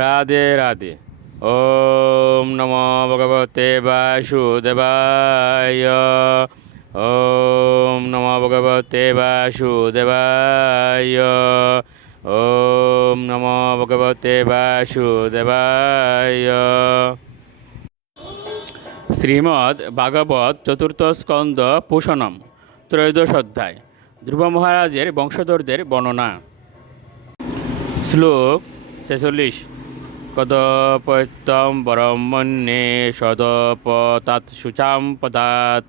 রাধে রাধে। ওম নমো ভগবতে বাসুদেবায়। ওম নমো ভগবতে বাসুদেবায়। ওম নমো ভগবতে বাসুদেবায়। শ্রীমদ্ ভাগবত চতুর্থ স্কন্দ পুষণম ত্রয়োদশ অধ্যায়। ধ্রুব মহারাজের বংশধরদের বর্ণনা। শ্লোক 46। কদপত্যম বরম মন্যে সদপতাৎ শুচাম পদাৎ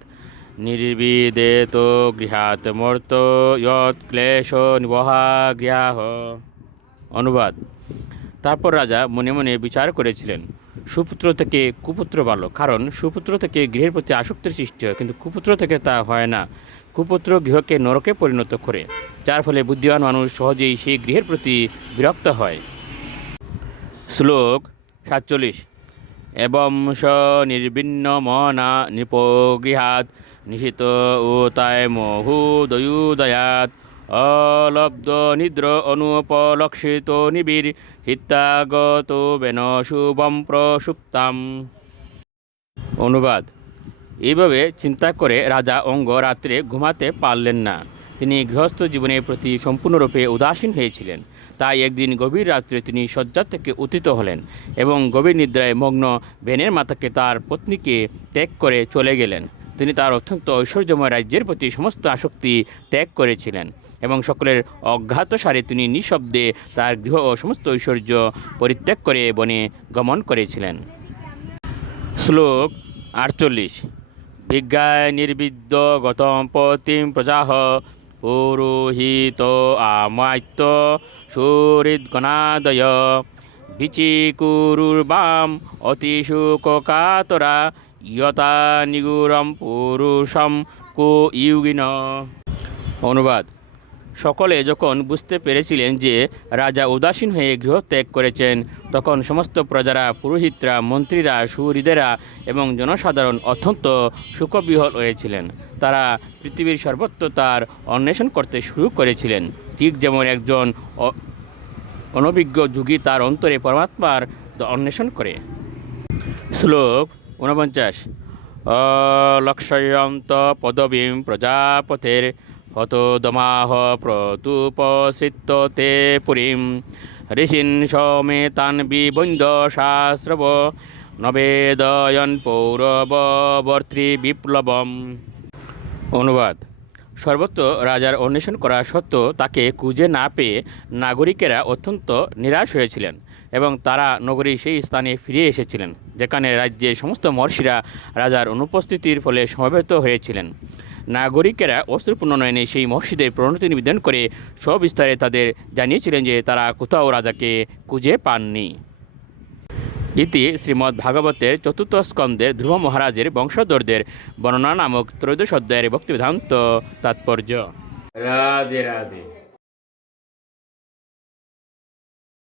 নির্বিদেত গৃহাৎ মর্ত যৎ ক্লেশ নিবহা গৃহাহ। অনুবাদ। তারপর রাজা মনে মনে বিচার করেছিলেন, সুপুত্র থেকে কুপুত্র ভালো, কারণ সুপুত্র থেকে গৃহের প্রতি আসক্তির সৃষ্টি হয়, কিন্তু কুপুত্র থেকে তা হয় না। কুপুত্র গৃহকে নরকে পরিণত করে, যার ফলে বুদ্ধিমান মানুষ সহজেই সেই গৃহের প্রতি বিরক্ত হয়। শ্লোক 47। এবং স নির্বিন্ন মনা নৃপগৃহাৎ নিশিত উতায় মহুদয়ুদয়াৎ অলব্ধ নিদ্র অনুপলক্ষিত নিবিড় হিতাগত বেন শুভম প্রসুপ্তাম। অনুবাদ। এইভাবে চিন্তা করে রাজা অঙ্গ রাত্রে ঘুমাতে পারলেন না। তিনি গৃহস্থ জীবনের প্রতি সম্পূর্ণরূপে উদাসীন হয়েছিলেন। তাই একদিন গভীর রাত্রে তিনি শয্যা থেকে উত্থিত হলেন এবং গভীর নিদ্রায় মগ্ন বেনের মাতাকে তার পত্নীকে ত্যাগ করে চলে গেলেন। তিনি তার অত্যন্ত ঐশ্বর্যময় রাজ্যের প্রতি সমস্ত আসক্তি ত্যাগ করেছিলেন এবং সকলের অজ্ঞাতসারে তিনি নিঃশব্দে তার গৃহ ও সমস্ত ঐশ্বর্য পরিত্যাগ করে বনে গমন করেছিলেন। শ্লোক 48। বিজ্ঞায় নির্বিদ্য গতম পতিম প্রজাহ পুরোহিত আমাত্য সুহৃদ্গণাদয় বিচিকুরুর্বাম অতিশুকাতরা ইয়তা নিগুরম পুরুষম কো ইউগিন। অনুবাদ। সকলে যখন বুঝতে পেরেছিলেন যে রাজা উদাসীন হয়ে গৃহ ত্যাগ করেছেন, তখন সমস্ত প্রজারা, পুরোহিতরা, মন্ত্রীরা, সুহৃদেরা এবং জনসাধারণ অত্যন্ত সুখবিহ্বল হয়েছিলেন। তারা পৃথিবীর সর্বত্র তার অন্বেষণ করতে শুরু করেছিলেন, ঠিক যেমন একজন অনভিজ্ঞ যোগী তার অন্তরে পরমাত্মার অন্বেষণ করে। শ্লোক 49। অলক্ষয়ন্ত পদবীম প্রজাপতের হতোদমাহ প্রতুপসৃত্য তে পুরীম ঋষিন সমেতান বিবন্দ শাস্ত্রব নবেদয়ন পৌরবর্তী বিপ্লবম। অনুবাদ। সর্বত্র রাজার অন্বেষণ করা সত্ত্বেও তাকে খুঁজে না পেয়ে নাগরিকেরা অত্যন্ত নিরাশ হয়েছিলেন এবং তারা নগরীর সেই স্থানে ফিরে এসেছিলেন যেখানে রাজ্যের সমস্ত মহর্ষিরা রাজার অনুপস্থিতির ফলে সমবেত হয়েছিলেন। নাগরিকেরা অশ্রুপূর্ণ নয়নে সেই মহর্ষিদের প্রণতি নিবেদন করে সবিস্তারে তাদের জানিয়েছিলেন যে তারা কোথাও রাজাকে খুঁজে পাননি। ইতি শ্রীমদ্ ভাগবতের চতুর্থ স্কন্দের ধ্রুব মহারাজের বংশধরদের বর্ণনা নামক ত্রয়োদশ অধ্যায়ের ভক্তিবেদান্ত তাৎপর্য। রাধে রাধে।